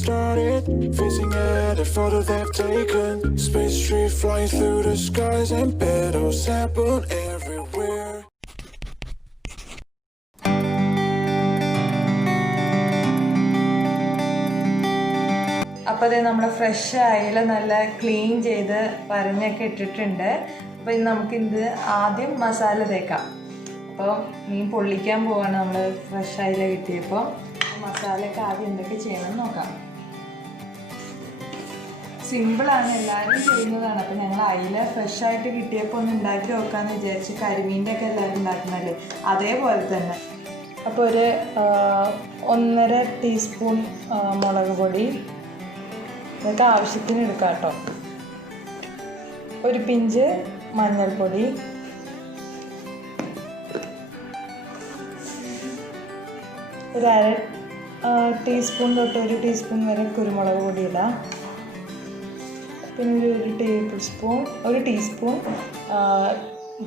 started, facing at a photo they've taken. Space tree flying through the skies and petals happen everywhere. അപ്പോൾ അത് നമ്മൾ fresh അയില നല്ല clean ചെയ്ത് വരഞ്ഞൊക്കെ ഇട്ടിട്ടുണ്ട്. അപ്പോൾ ഇനി നമുക്കിത് ആദ്യം മസാല തേക്കാം. അപ്പോൾ മീൻ പൊള്ളിക്കാൻ പോവാണ് നമ്മൾ ഫ്രഷ് അയില കിട്ടിയപ്പോൾ. മസാലയൊക്കെ ആദ്യം എന്തൊക്കെ ചെയ്യണമെന്ന് നോക്കാം. സിമ്പിളാണ്, എല്ലാവരും ചെയ്യുന്നതാണ്. അപ്പോൾ ഞങ്ങൾ അയില ഫ്രഷായിട്ട് കിട്ടിയപ്പോൾ ഒന്ന് ഉണ്ടാക്കി നോക്കാമെന്ന് വിചാരിച്ച്. കരിമീൻ്റെ ഒക്കെ എല്ലാവരും ഉണ്ടാക്കുന്നതല്ലേ, അതേപോലെ തന്നെ. അപ്പോൾ ഒരു 1.5 ടീസ്പൂൺ മുളക് പൊടി, നിങ്ങൾക്ക് ആവശ്യത്തിന് എടുക്കാം കേട്ടോ. ഒരു പിഞ്ച് മഞ്ഞൾപ്പൊടി, ഒരു 1/2 ടീസ്പൂൺ തൊട്ട് 1 ടീസ്പൂൺ വരെ കുരുമുളക് പൊടി ഇടാം. പിന്നെ ഒരു ടീസ്പൂൺ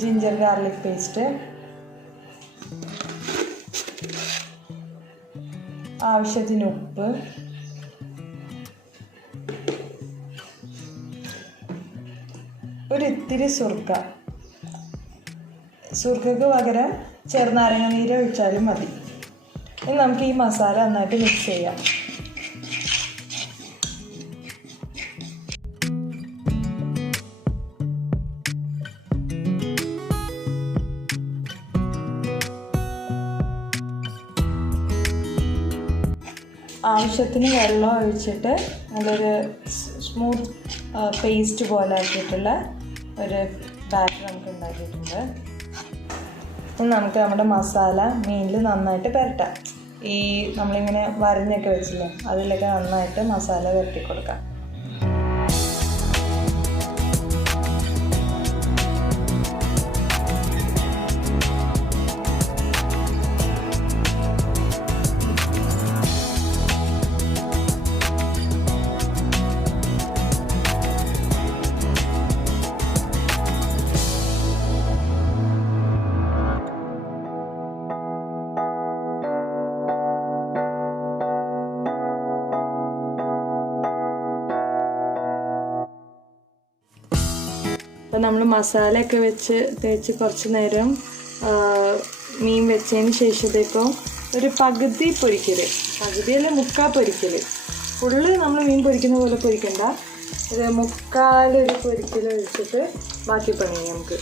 ജിഞ്ചർ ഗാർലിക് പേസ്റ്റ്, ആവശ്യത്തിന് ഉപ്പ്, ഒരിത്തിരി സുർക്കക്ക് പകരം ചെറുനാരങ്ങ നീര് ഒഴിച്ചാലും മതി. ഇനി നമുക്ക് ഈ മസാല നന്നായിട്ട് മിക്സ് ചെയ്യാം. ആവശ്യത്തിന് വെള്ളം ഒഴിച്ചിട്ട് നല്ലൊരു സ്മൂത്ത് പേസ്റ്റ് പോലെ ആക്കിയിട്ടുള്ള ഒരു ബാറ്റർ നമുക്ക് ഉണ്ടാക്കിയിട്ടുണ്ട്. ഇനി നമുക്ക് നമ്മുടെ മസാല മീനിൽ നന്നായിട്ട് പുരട്ടാം. ഈ നമ്മളിങ്ങനെ വരഞ്ഞൊക്കെ വെച്ചില്ലേ, അതിലൊക്കെ നന്നായിട്ട് മസാല പുരട്ടി കൊടുക്കാം. അപ്പോൾ നമ്മൾ മസാലയൊക്കെ തേച്ച് കുറച്ച് നേരം മീൻ വെച്ചതിന് ശേഷത്തേക്കും ഒരു പകുതിയല്ല 1/4 പൊരിക്കൽ. ഫുള്ള് നമ്മൾ മീൻ പൊരിക്കുന്ന പോലെ പൊരിക്കണ്ട, ഒരു 1/4 പൊരിക്കൽ ഒഴിച്ചിട്ട് ബാക്കി പണി നമുക്ക്.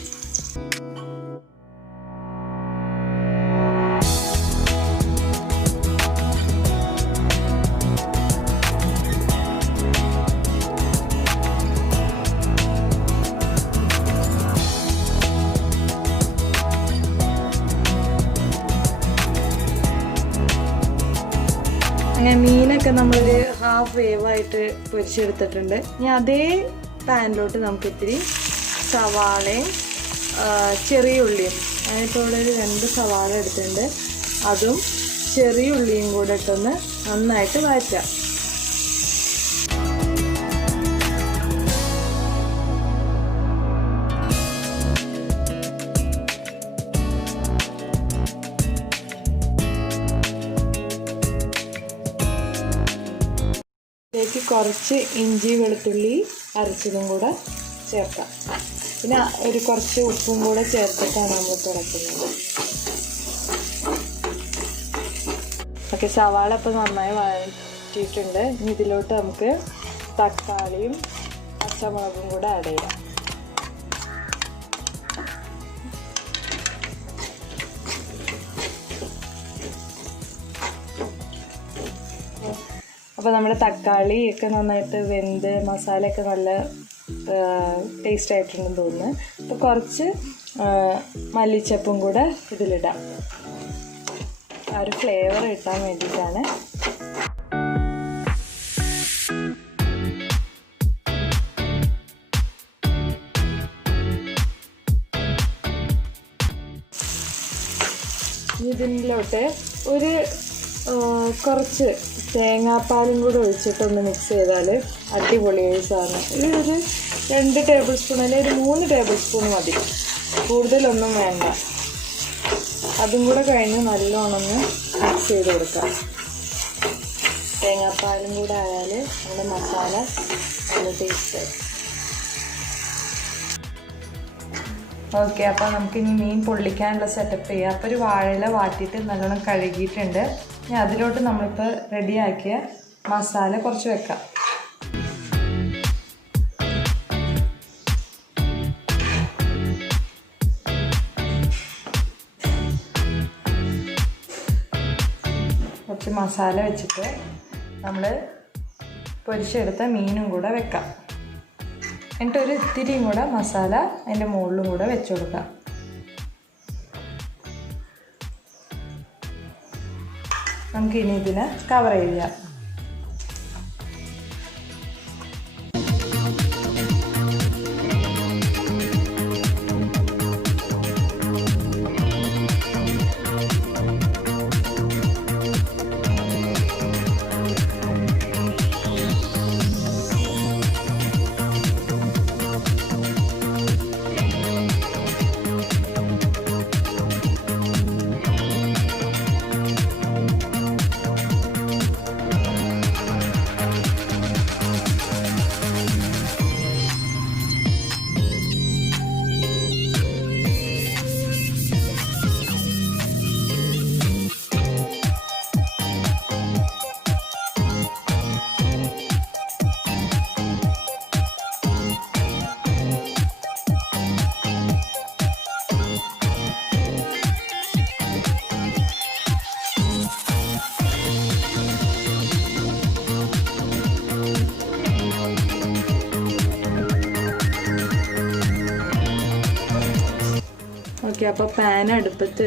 അങ്ങനെ മീനൊക്കെ നമ്മളൊരു 1/2 വേവായിട്ട് പൊരിച്ചെടുത്തിട്ടുണ്ട്. ഇനി അതേ പാനിലോട്ട് നമുക്ക് ഇത്തിരി സവാളയും ചെറിയ ഉള്ളിയും, ഞാനിപ്പോൾ ഇവിടെ ഒരു 2 സവാള എടുത്തിട്ടുണ്ട്, അതും ചെറിയ ഉള്ളിയും കൂടെ ഇട്ടൊന്ന് നന്നായിട്ട് വഴറ്റാം. ഇതിലേക്ക് കുറച്ച് ഇഞ്ചി വെളുത്തുള്ളി അരച്ചതും കൂടെ ചേർക്കാം. പിന്നെ കുറച്ച് ഉപ്പും കൂടെ ചേർത്തിട്ടാണ് നമ്മൾ തിളക്കുന്നത്. ഓക്കെ, സവാള ഇപ്പോൾ നന്നായി വഴറ്റിയിട്ടുണ്ട്. ഇനി ഇതിലോട്ട് നമുക്ക് തക്കാളിയും പച്ചമുളകും കൂടെ ആഡ് ചെയ്യാം. അപ്പോൾ നമ്മുടെ തക്കാളിയൊക്കെ നന്നായിട്ട് വെന്ത് മസാലയൊക്കെ നല്ല ടേസ്റ്റ് ആയിട്ടുണ്ടെന്ന് തോന്നുന്നു. അപ്പോൾ കുറച്ച് മല്ലിച്ചപ്പും കൂടെ ഇതിലിടാം, ആ ഒരു ഫ്ലേവർ കിട്ടാൻ വേണ്ടിയിട്ടാണ്. ഇതിലോട്ട് കുറച്ച് തേങ്ങാപ്പാലും കൂടെ ഒഴിച്ചിട്ടൊന്ന് മിക്സ് ചെയ്താൽ അടിപൊളിയായി സാധനം. ഒരു 2 ടേബിൾ സ്പൂൺ അല്ലെങ്കിൽ ഒരു 3 ടേബിൾ സ്പൂൺ മതി, കൂടുതലൊന്നും വേണ്ട. അതും കൂടെ കഴിഞ്ഞ് നല്ലോണം ഒന്ന് മിക്സ് ചെയ്ത് കൊടുക്കാം. തേങ്ങാപ്പാലും കൂടെ ആയാൽ നമ്മുടെ മസാല നല്ല ടേസ്റ്റ് ആയിരിക്കും. ഓക്കെ, അപ്പോൾ നമുക്കിനി മീൻ പൊള്ളിക്കാനുള്ള സെറ്റപ്പ് ചെയ്യാം. അപ്പോൾ ഒരു വാഴയില വാട്ടിയിട്ട് നല്ലോണം കഴുകിയിട്ടുണ്ട്. ഇനി അതിലോട്ട് നമ്മളിപ്പോൾ റെഡിയാക്കിയ മസാല കുറച്ച് വെക്കാം. കുറച്ച് മസാല വെച്ചിട്ട് നമ്മൾ പൊരിച്ചെടുത്ത മീനും കൂടെ വെക്കാം. എന്നിട്ട് ഒരു ഇത്തിരിയും കൂടെ മസാല അതിൻ്റെ മുകളിലും കൂടെ വെച്ച് കൊടുക്കാം. നമുക്കിനി ഇതിനെ കവർ ചെയ്യാം. ഓക്കെ, അപ്പോൾ പാൻ അടുപ്പത്ത്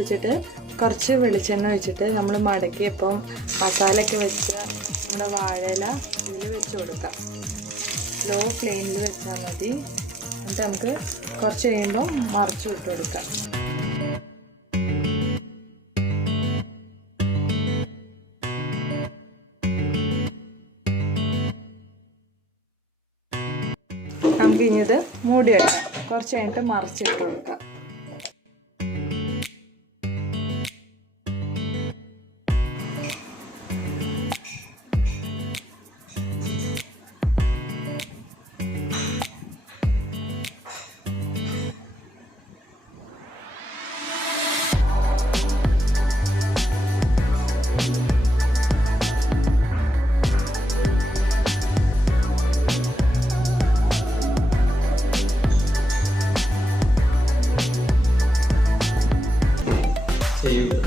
വെച്ചിട്ട് കുറച്ച് വെളിച്ചെണ്ണ ഒഴിച്ചിട്ട് നമ്മൾ മടക്കിയപ്പം മസാലയൊക്കെ വെച്ച നമ്മുടെ വാഴയില ഇതിൽ വെച്ച് കൊടുക്കാം. ലോ ഫ്ലെയിമിൽ വെച്ചാൽ മതി. എന്നിട്ട് നമുക്ക് കുറച്ച് കഴിയുമ്പോൾ മറിച്ച് വിട്ട് കൊടുക്കാം. നമുക്ക് ഇനി ഇത് മൂടി വെക്കാം. കുറച്ച് കഴിഞ്ഞിട്ട് മറിച്ചിട്ട് കൊടുക്കാം. ചെയ്യൂ.